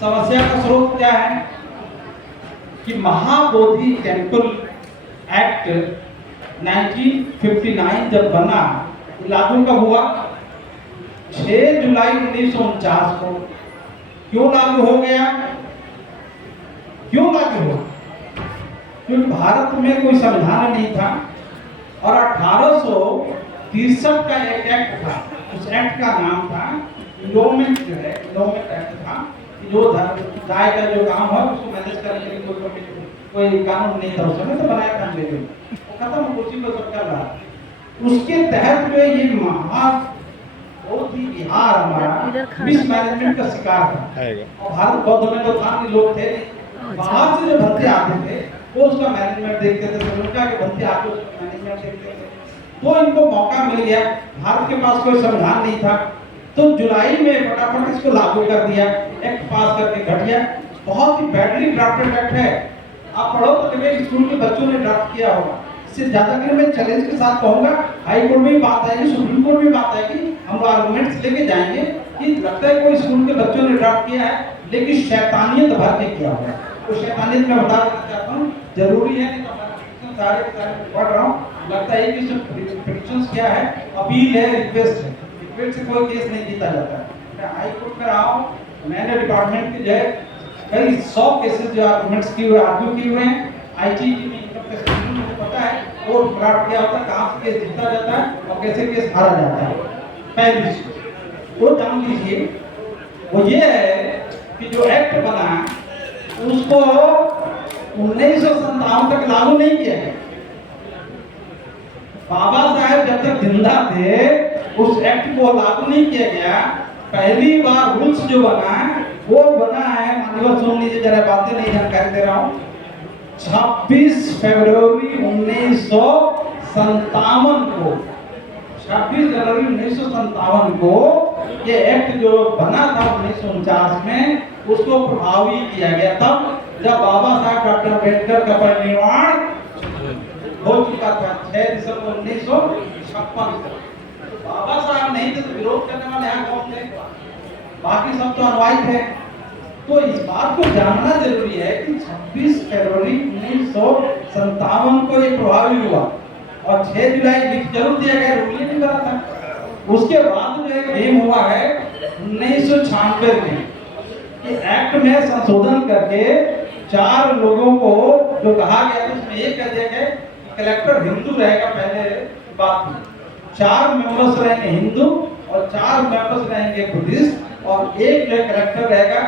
समस्या का स्रोत क्या है कि महाबोधि टेम्पल एक्ट 1959 जब बना, लागू कब हुआ? 6 जुलाई 1949 को। क्यों लागू हो गया? क्यों लागू हुआ? क्योंकि भारत में कोई संविधान नहीं था और 1863 का एक एक्ट था। उस एक्ट का नाम था इन्डोमेंट, जो है इन्डोमेंट एक्ट था। जो गाय का जो काम है उसको मैनेज करने के लिए कोई कानून नहीं था उस समय, तो बनाया था अंग्रेजों ने, वो खत्म, उसी को सब कर रहा। उसके तहत जो ये महा बहुत ही बिहार हमारा मिसमैनेजमेंट का शिकार था। और भारत बौद्ध में तो था नहीं, लोग थे बाहर से जो भत्ते आते थे वो उसका मैनेजमेंट देखते थे, श्रीलंका के भत्ते आते उसका मैनेजमेंट देखते थे। तो इनको मौका मिल गया, भारत के पास कोई संविधान नहीं था, तो जुलाई में फटाफट इसको लागू कर दिया, एक्ट पास करके घटिया, बहुत ही बैडली ड्राफ्टेड एक्ट है। आप पढ़ो तो कभी स्कूल के बच्चों ने ड्राफ्ट किया होगा। इससे ज्यादा कर मैं चैलेंज के साथ कहूंगा, हाई कोर्ट में बात आएगी, सुप्रीम कोर्ट में बात आएगी, हम आर्गुमेंट्स लेके जाएंगे कि लगता है कोई स्कूल के बच्चों ने ड्राफ्ट किया है, लेकिन शैतानियत भर के किया हुआ है। तो शैतानियत में बता देना चाहता हूँ, जरूरी है, नहीं तो सारे पढ़ रहा हूँ, लगता है कि पिटिशंस क्या है, अपील है, रिक्वेस्ट है, रिक्वेस्ट से कोई केस नहीं जीता जाता। मैं हाई कोर्ट में रहा हूँ, मैंने डिपार्टमेंट के जो है कई 100 केसेस जो आर्गुमेंट्स किए हुए, आर्ग्यू किए हुए हैं। आईटीटी में इनकम टैक्स कानून मुझे पता है और ड्राफ्ट क्या होता है, कहाँ से केस जीता जाता है और कैसे केस हारा जाता है। पहली चीज वो जान लीजिए, वो ये है कि जो एक्ट बना उसको 1957 तक लागू नहीं किया गया। बाबा साहेब जब तक जिंदा थे उस एक्ट को लागू नहीं किया गया। पहली बार रूल्स जो बना वो बना है, मानव सुन लीजिए जरा, बातें नहीं जानकारी दे रहा हूँ, 26 फरवरी 1957 को, 26 जनवरी 1957 को ये एक्ट जो बना था 1949 में, उसको प्रभावी किया गया तब जब बाबा साहब डॉक्टर अम्बेडकर का परिनिर्वाण हो चुका था 6 दिसंबर 1956 को। बाबा साहब नहीं थे तो विरोध करने वाले यहाँ कौन थे? बाकी सब तो अनवाइट है। तो इस बात को जानना जरूरी है कि 26 फरवरी 1957 को ये प्रभावी हुआ और 6 जुलाई लिख जरूर दिया गया, रूल नहीं करा था। उसके बाद जो एक गेम हुआ है 1996 में, कि एक्ट में संशोधन करके 4 लोगों को जो कहा गया था उसमें ये कह दिया गया कि कलेक्टर हिंदू रहेगा। पहले बात थी 4 मेंबर्स रहेंगे हिंदू और 4 मेंबर्स रहेंगे बुद्धिस्ट और एक जो कलेक्टर रहेगा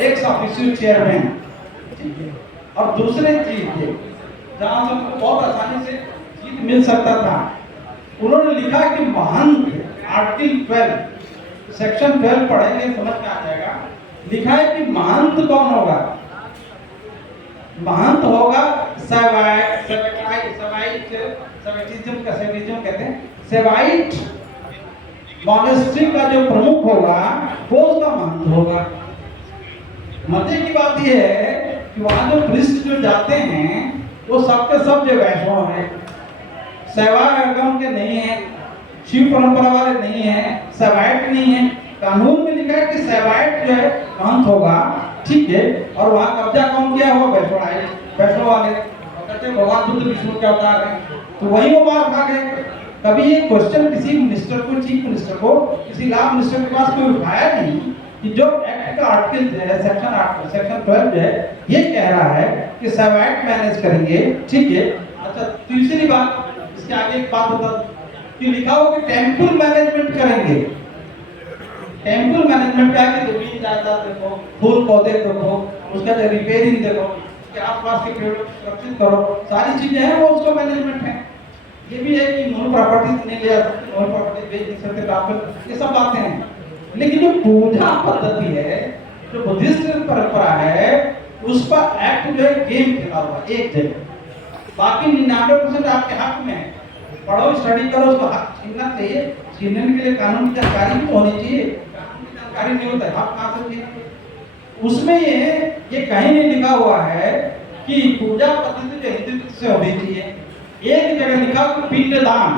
एक्स ऑफिशियल चेयरमैन। और दूसरी चीज जहां से हमको बहुत आसानी से जीत मिल सकता था, उन्होंने लिखा कि महंत, आर्टिकल 12 सेक्शन 12 पढ़ेंगे समझ में आ जाएगा। लिखा है कि महंत कौन होगा? महंत होगा सेवाइट मॉनेस्ट्री का जो प्रमुख होगा वो उसका महंत होगा। मजे की बात यह है कि वहां जो प्रीस्ट जो जाते हैं वो सबके सब जो वैष्णव हैं, सेवागम के नहीं है, शिव परंपरा वाले नहीं है, सेवाइट नहीं है। कानून में लिखा है कि सेवाइट जो है महंत होगा, ठीक है, और वहां कब्जा कौन किया हुआ? वैष्णव वाले। कहते भगवान बुद्ध विष्णु के अवतार है, तो वही वो मार खा गए। कभी ये क्वेश्चन किसी मिनिस्टर को, चीफ मिनिस्टर को, किसी लॉ मिनिस्टर के पास कोई उठाया नहीं कि जो एक्ट का आर्टिकल जो है सेक्शन 12 जो है ये कह रहा है कि सेवाइट मैनेज करेंगे, ठीक है। अच्छा, तीसरी बात, इसके आगे एक बात बता कि लिखा हो कि टेंपल मैनेजमेंट करेंगे। टेंपल मैनेजमेंट क्या है कि जमीन जायदाद देखो, फूल पौधे देखो, उसका जो रिपेयरिंग देखो, उसके आसपास के पेड़ों को सुरक्षित करो, सारी चीजें हैं वो उसका मैनेजमेंट है। ये भी है कि नॉन प्रॉपर्टी नहीं लिया, नॉन प्रॉपर्टी बेच नहीं सकते काफिर, ये सब बातें हैं। लेकिन जो पूजा पद्धति है, जो बुद्धिस्ट परंपरा है, उस पर एक्ट जो है गेम खेला हुआ एक जगह, बाकी 99% आपके हक में है। पढ़ो, स्टडी करो, उसको हक छीनना चाहिए। छीनने के लिए कानून की जानकारी भी तो होनी चाहिए, कानून की जानकारी नहीं होता है हक कहाँ से छीनेंगे? उसमें ये कहीं नहीं लिखा हुआ है कि पूजा पद्धति जो हिंदू से होनी चाहिए। एक जगह लिखा कि पिंडदान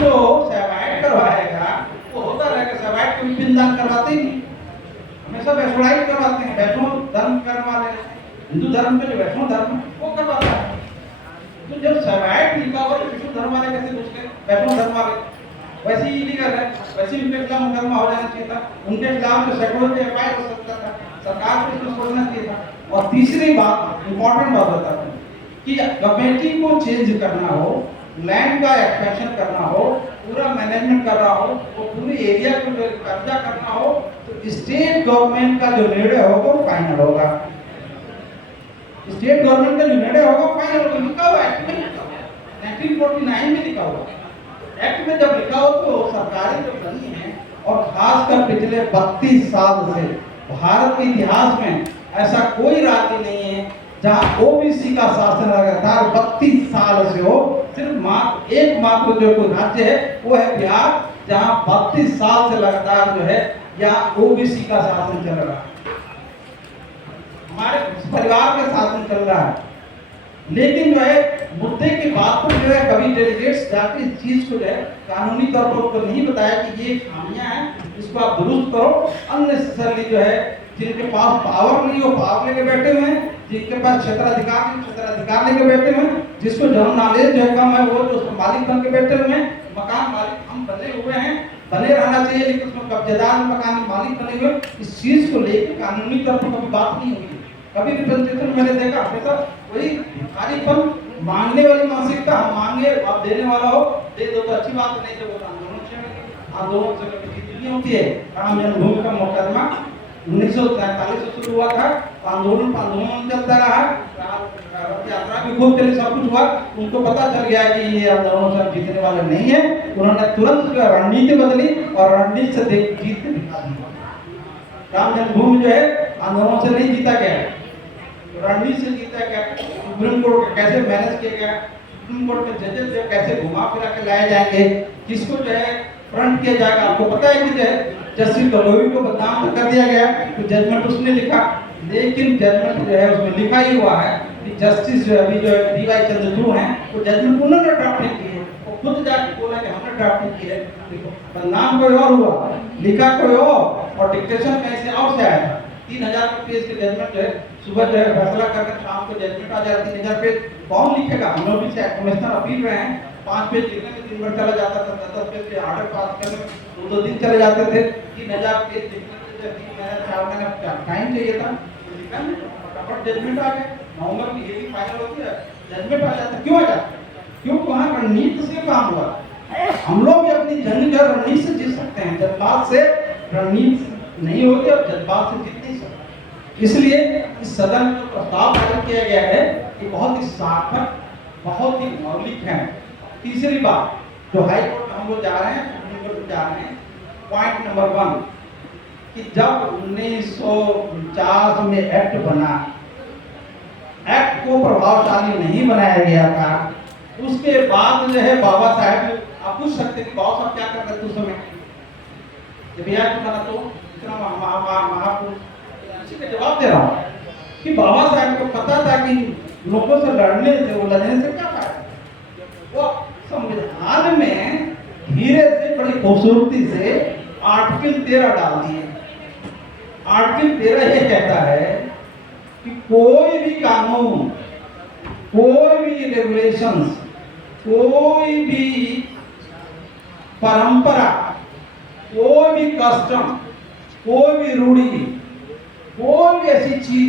जो सेवाइट करवाएगा वो होता रहेगा, सेवाइट को पिंडदान करवाते ही नहीं। हमें सब वैष्णवाइज करवाते हैं, वैष्णव धर्म करने वाले, हिंदू धर्म में जो वैष्णव धर्म वो करवाता है। तो जब सेवाइट लिखा हुआ तो विष्णु धर्म वाले कैसे घुस गए वैष्णव धर्म वाले? वैसे ही लीगल है, वैसे ही उनके खिलाफ मुकदमा हो जाना चाहिए था, उनके खिलाफ जो सैकड़ों पे एफआईआर हो सकता था, सरकार को इसको छोड़ना चाहिए था। और तीसरी बात, इंपॉर्टेंट बात बता रहा हूँ कि कमेटी को चेंज करना हो, लैंड का एक्सपेंशन करना हो, पूरा मैनेजमेंट करना हो, वो पूरे एरिया को कब्जा करना हो, तो स्टेट गवर्नमेंट का जो निर्णय होगा वो फाइनल होगा। स्टेट गवर्नमेंट का जो निर्णय होगा फाइनल होगा। लिखा हुआ एक्ट में, 1949 में लिखा हुआ। एक्ट में जब लिखा हो तो सरकारें जो बनी हैं, और खासकर पिछले 32 साल से भारत के इतिहास में ऐसा कोई राज्य नहीं है जहां ओबीसी का शासन लगातार 32 साल से हो। सिर्फ एकमात्र जो कोई राज्य है वो है बिहार, जहां 32 साल से लगातार जो है यहाँ ओबीसी का शासन चल रहा है, हमारे परिवार का शासन चल रहा है। लेकिन जो है मुद्दे की बात पर जो है कभी डेलीगेट्स जाके इस चीज को जो है कानूनी तौर पर उनको नहीं बताया कि ये खामियां हैं, इसको आप दुरुस्त करो। अननेसेसरली जो है जिनके पास पावर नहीं हो पावर लेके बैठे हुए हैं, जिनके पास क्षेत्राधिकार नहीं क्षेत्राधिकार लेके बैठे हुए हैं, जिसको जनरल नॉलेज जो है कम है वो जो मालिक बन के बैठे हुए हैं। मकान मालिक हम बने हुए हैं, बने रहना चाहिए, लेकिन उसमें कब्जेदार मकान मालिक बने हुए, इस चीज को लेकर कानूनी तौर पर कभी बात नहीं हुई। कभी रिप्रेजेंटेशन मैंने देखा हमेशा वही भिखारीपन, मांगने वाली मानसिकता, हम मांगे आप देने वाला हो, दे दो तो अच्छी बात, नहीं तो वो आंदोलन से कभी जीत नहीं होती है। राम जन्मभूमि का मुकदमा 1943 से शुरू हुआ था, आंदोलन चलता रहा, यात्रा भी खूब चली, सब कुछ हुआ। उनको पता चल गया कि ये आंदोलन से जीतने वाले नहीं है, उन्होंने तुरंत जो रणनीति बदली और रणनीति से जीत के दिखा दी। राम जन्मभूमि जो है आंदोलन से नहीं जीता गया, रणनीति से जीता गया। सुप्रीम कोर्ट कैसे मैनेज किया गया, सुप्रीम कोर्ट के जजेस जो कैसे घुमा फिरा के लाए जाएंगे, किसको जो है फ्रंट किया जाएगा। आपको पता है कि जो है जस्टिस गलोई को बदनाम कर दिया गया, तो जजमेंट उसने लिखा, लेकिन जजमेंट जो है उसमें लिखा ही हुआ है कि जस्टिस जो अभी जो डीवाई चंद्रचूड़ हैं वो जजमेंट उन्होंने ड्राफ्ट नहीं की है, वो खुद जाके बोला कि हमने ड्राफ्ट नहीं की है। देखो बदनाम कोई और हुआ, लिखा कोई और डिक्टेशन कहीं से और से आया था। 3000 पेज के जजमेंट जो है सुबह जो है फैसला करके शाम को जजमेंट आ जाए। 3000 पेज कौन लिखेगा? हम लोग भी कमिश्नर अपील रहे हैं, 5 पेज लिखने में 3 बार चला जाता था, 10 पेज के ऑर्डर पास करने में 2 दिन चले जाते थे। 3000 पेज लिखने में 3 महीने 4 महीने टाइम चाहिए था, फटाफट जजमेंट आ गया। नवंबर की हेयरिंग फाइनल होती है, जजमेंट आ जाता। क्यों आ जाता? क्योंकि वहाँ रणनीति से काम हुआ। हम लोग भी अपनी जंग जो रणनीति से जीत सकते हैं, जज्बात से रणनीति नहीं होती और जज्बात से जीत नहीं सकते। इसलिए इस सदन में जो प्रस्ताव पारित किया गया है ये बहुत ही सार्थक, बहुत ही मौलिक है। तीसरी बात जो हाई कोर्ट में हम लोग जा रहे हैं, सुप्रीम कोर्ट में जा रहे हैं, पॉइंट नंबर 1 कि जब 1949 में एक्ट बना, एक्ट को प्रभावशाली नहीं बनाया गया था, उसके बाद जो है बाबा साहब, आप पूछ सकते हैं कि बाबा साहब क्या करते थे उस समय जब यह एक्ट बना, तो इतना महापुरुष, इसी का जवाब दे रहा हूँ कि बाबा साहब को पता था कि लोगों से लड़ने से, वो लड़ने से क्या फायदा। वो संविधान में धीरे से बड़ी खूबसूरती से आर्टिकल 13 डाल दिए। आर्टिकल 13 ये कहता है कि कोई भी कानून, कोई भी रेगुलेशंस, कोई भी परंपरा, कोई भी कस्टम, कोई भी रूढ़ी, कोई भी ऐसी चीज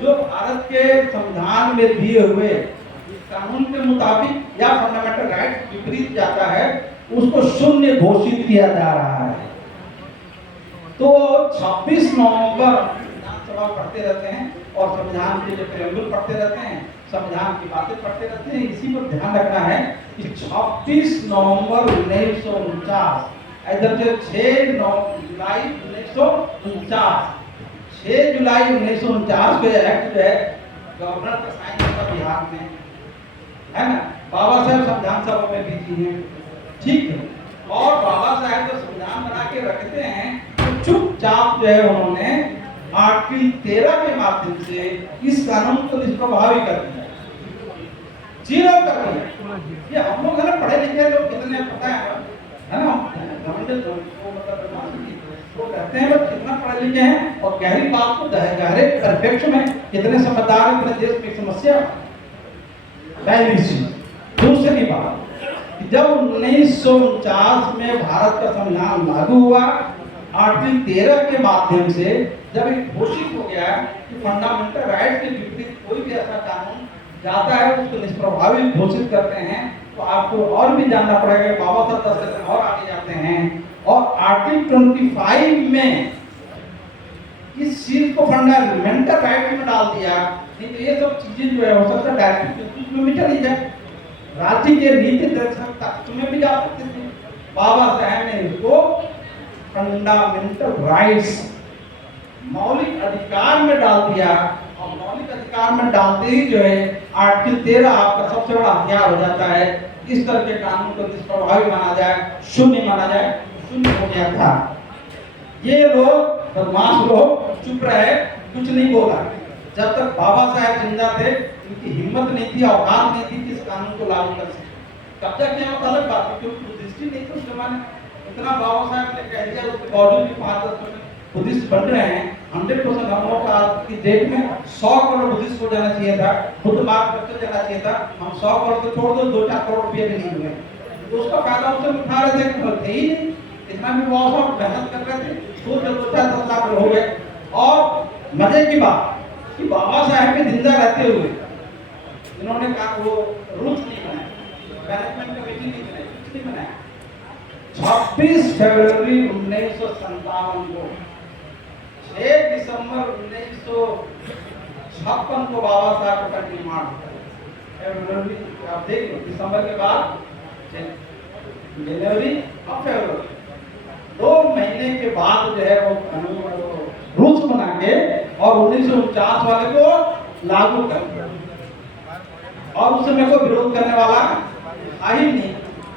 जो भारत के संविधान में दिए हुए कानून के मुताबिक या फंडामेंटल राइट विपरीत जाता है, उसको शून्य घोषित किया जा रहा है। तो 26 नवंबर विधानसभा पढ़ते रहते हैं और संविधान के जो प्रेम्बल पढ़ते रहते हैं, संविधान की बातें पढ़ते रहते हैं। इसी पर ध्यान रखना है कि 26 नवंबर 1949 इधर जो 6 जुलाई 1949, 6 जुलाई 1949 को एक्ट जो है गवर्नर का साइन करता बिहार में, है ना। बाबा साहब संविधान सभा में बिजी हैं, ठीक है। और बाबा साहब जो संविधान बना के रखते हैं तो चुपचाप जो है उन्होंने आर्टिकल 13 के माध्यम से इस कानून को निष्प्रभावी कर दिया, जीरो कर दिया। ये हम लोग है ना पढ़े लिखे लोग कितने पता है ना, वो कहते हैं बस कितना पढ़े लिखे हैं और गहरी बात को गहरे परिप्रेक्ष्य में कितने समझदार हैं, अपने देश की समस्या। पहली चीज। दूसरी बात, जब 1949 में भारत का संविधान लागू हुआ, आर्टिकल 13 के माध्यम से जब ये घोषित हो गया कि फंडामेंटल राइट के विपरीत कोई भी ऐसा कानून जाता है उसको निष्प्रभावी घोषित करते हैं, तो आपको और भी जानना पड़ेगा। बाबा साहब 10 सेकंड और आगे जाते हैं और आर्टिकल 25 में इस चीज को फंडामेंटल राइट में डाल दिया। नहीं तो ये सब चीजें जो है हो सकता है डायरेक्ट में मिटा नहीं जाए, राज्य के नीति दर्शक तत्व में भी जा सकते थे। बाबा साहब ने इसको फंडामेंटल राइट्स मौलिक अधिकार में डाल दिया और मौलिक अधिकार में डालते ही जो है आर्टिकल 13 आपका सबसे बड़ा हथियार हो जाता है। इस तरह के कानून को निष्प्रभावी माना जाए, शून्य माना जाए, शून्य हो गया था। ये लोग बदमाश लोग चुप रहे, कुछ नहीं बोला। जब तक बाबा साहब जिंदा थे उनकी हिम्मत नहीं थी, औकात नहीं थी कि इस कानून को लागू कर सके। कब्जा किया वो अलग बात है, क्योंकि बुद्धिस्ट नहीं थे उस जमाने। इतना बाबा साहब ने कह दिया, उसके बावजूद भी 5-10% बुद्धिस्ट बन रहे हैं। 100% हम लोग का आज की डेट में 100 करोड़ बुद्धिस्ट हो जाना चाहिए था, बुद्ध मार्ग पर जाना चाहिए था। हम 100 करोड़ तो छोड़ दो, 2-4 करोड़ रुपये भी नहीं हुए। तो उसका फायदा उससे उठा रहे थे, थे ही नहीं। इतना भी बहुत मेहनत कर रहे थे, तो 2-4 लाख हो गए। और मजे की बात कि बाबा साहब के जिंदा रहते हुए इन्होंने कहा वो रूल्स नहीं बनाए, मैनेजमेंट कमेटी नहीं बनाई, कुछ नहीं बनाया। 26 फरवरी 1957 को 6 दिसंबर 1956 को बाबा साहब का निर्माण फरवरी, आप देख लो, दिसंबर के बाद जनवरी और फरवरी 2 महीने के बाद जो है वो रूल्स बना के और 1949 वाले को लागू कर दिया। और उस समय को विरोध करने वाला था ही नहीं,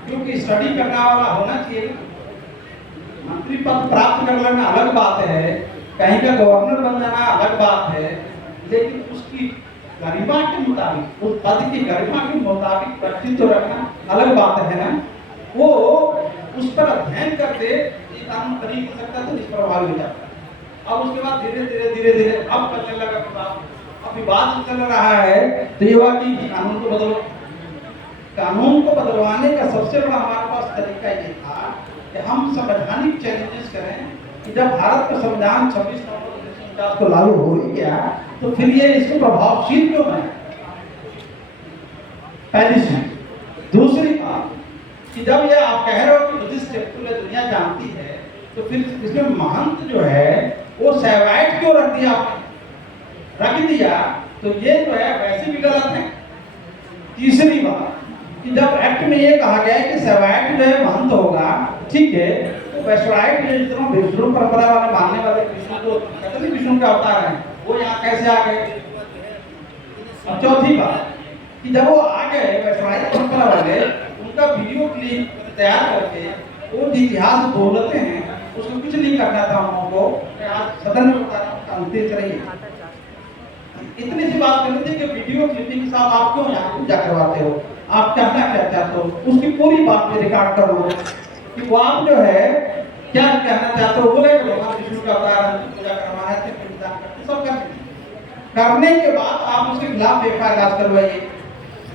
क्योंकि स्टडी करने वाला होना चाहिए। मंत्री पद प्राप्त कर लेना अलग बात है, कहीं का गवर्नर बन जाना अलग बात है, लेकिन उसकी गरिमा के मुताबिक, उस पद की गरिमा के मुताबिक व्यक्तित्व रखना अलग बात है ना। वो उस पर अध्ययन करते ये कानून कर ही नहीं सकता, तो निष्प्रभावी हो जाता है। अब उसके बाद धीरे धीरे अब करने लगा विवाद। अब विवाद चल रहा है तो ये हुआ कि कानून को बदलो। कानून को बदलवाने का सबसे बड़ा हमारे पास तरीका ये था कि हम संवैधानिक चैलेंजेस करें कि जब भारत का संविधान 26 नवंबर 1949 को लागू हो ही गया, तो फिर ये इसको प्रभावशील क्यों है? पहली चीज। दूसरी बात कि जब ये आप कह रहे हो कि बुद्धिस्ट टेम्पल दुनिया जानती है, तो फिर इसमें महंत जो है वो सेवाइट क्यों रख दिया आपने? रख दिया तो ये जो है वैसे भी गलत है। तीसरी बात कि जब एक्ट में ये कहा गया है कि सेवाइट जो है महंत होगा, ठीक है, तो वैश्वाइट जो जितना विष्णु परंपरा वाले मानने वाले विष्णु को कहते हैं विष्णु के अवतार हैं, वो यहाँ कैसे आ गए? और चौथी बात कि जब वो आ गए वैश्वाइट परंपरा वाले, उनका वीडियो क्लिप तैयार करके वो इतिहास बोलते हैं, उसको कुछ नहीं करना था हम लोगों को। आज सदन में बता रहा हूँ, शांति से रहिए। इतनी सी बात करनी थी कि वीडियो क्लिपिंग के साथ आप क्यों यहाँ पूजा करवाते हो, आप कहना क्या चाहते हो, उसकी पूरी बात में रिकॉर्ड कर लो कि वो आप जो है क्या कहना चाहते हो। बोले भगवान विष्णु का अवतार पूजा करवाना है, सब करने के बाद आप उसके खिलाफ एफआईआर करवाइए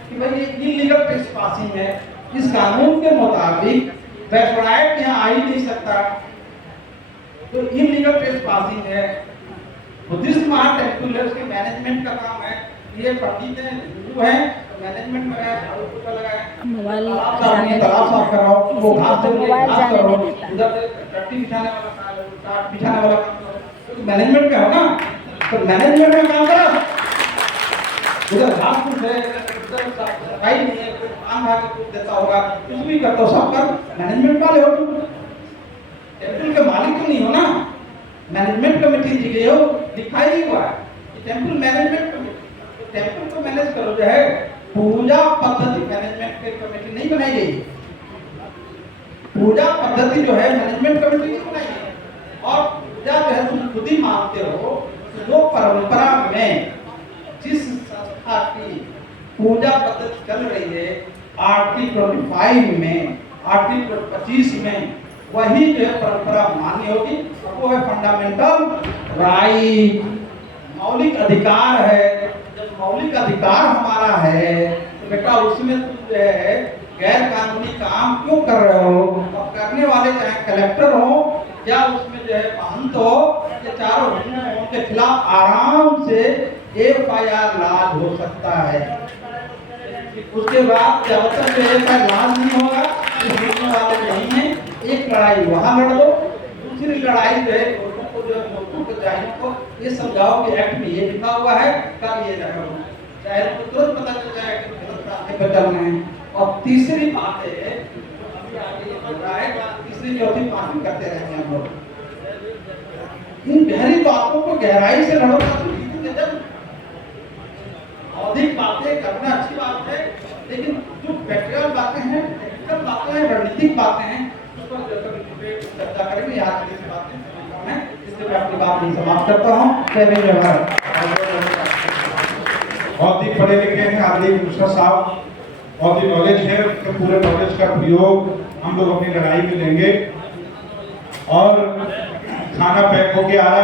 कि भाई ये इलीगल ट्रेसपासिंग है। इस कानून के मुताबिक वैश्वाइट यहाँ आ ही नहीं सकता, तो इलीगल ट्रेसपासिंग है। बुद्धिस्ट महान टेम्पल है, उसके मैनेजमेंट का काम है। ये पंडित है, गुरु है, मैनेजमेंट में है, झाड़ू पोछा लगाए, तालाब साफ कराओ, वो घास करो, उधर टट्टी बिछाने वाला काम मैनेजमेंट में हो ना, तो मैनेजमेंट में काम करो। उधर घास फूस है, उधर सफाई नहीं है, कोई आम खा के देता होगा, कुछ भी करता हो, सब कर मैनेजमेंट वाले हो तुम। टेम्पल के मालिक तो नहीं हो ना, मैनेजमेंट कमेटी दी गई हो, लिखा ही हुआ है टेम्पल मैनेजमेंट कमेटी। टेम्पल को मैनेज करो जो है, पूजा पद्धति मैनेजमेंट कमेटी नहीं बनाई गई। पूजा पद्धति जो है मैनेजमेंट कमेटी नहीं बनाई गई। और पूजा जो है तुम खुद ही मानते हो, जो परंपरा में जिस संस्था की पूजा पद्धति चल रही है, आर्टिकल 25 में, आर्टिकल 25 में वही जो है परंपरा मान्य होगी। वो है फंडामेंटल राइट, मौलिक अधिकार है। जब मौलिक अधिकार हमारा है तो बेटा उसमें तुम जो है गैर कानूनी काम क्यों कर रहे हो? और करने वाले चाहे कलेक्टर हो या उसमें जो है महंत हो, ये चारों उनके खिलाफ आराम से FIR लॉन्च हो सकता है। उसके बाद जब तक FIR लॉन्च नहीं होगा तो जीतने वाले नहीं है। एक लड़ाई वहां लड़ लो, दूसरी लड़ाई जो है लोगों को जो को ये समझाओ कि एक्ट में ये लिखा हुआ है, कब ये करो, चाहे तो तुरंत पता चल जाए कि गलत रास्ते पर चल रहे हैं। और तीसरी बात है, अभी आगे ये बढ़ रहा है, तीसरी चौथी पांचवी करते रहेंगे हम लोग। इन गहरी बातों को गहराई से लड़ोगे तो जीतोगे जब। अधिक बातें करना अच्छी बात है, लेकिन जो प्रैक्टिकल बातें हैं, टेक्निकल बातें हैं, रणनीतिक बातें हैं, उस पर चर्चा करेंगे। यहाँ की बातें हैं, इससे मैं अपनी बात नहीं समाप्त करता हूँ। जय हिंद, जय भारत। बहुत ही पढ़े लिखे हैं आदित्य मिश्रा साहब, बहुत ही नॉलेज है, उसके पूरे नॉलेज का प्रयोग हम लोग अपनी लड़ाई में लेंगे। और खाना पैक होके आ रहा है।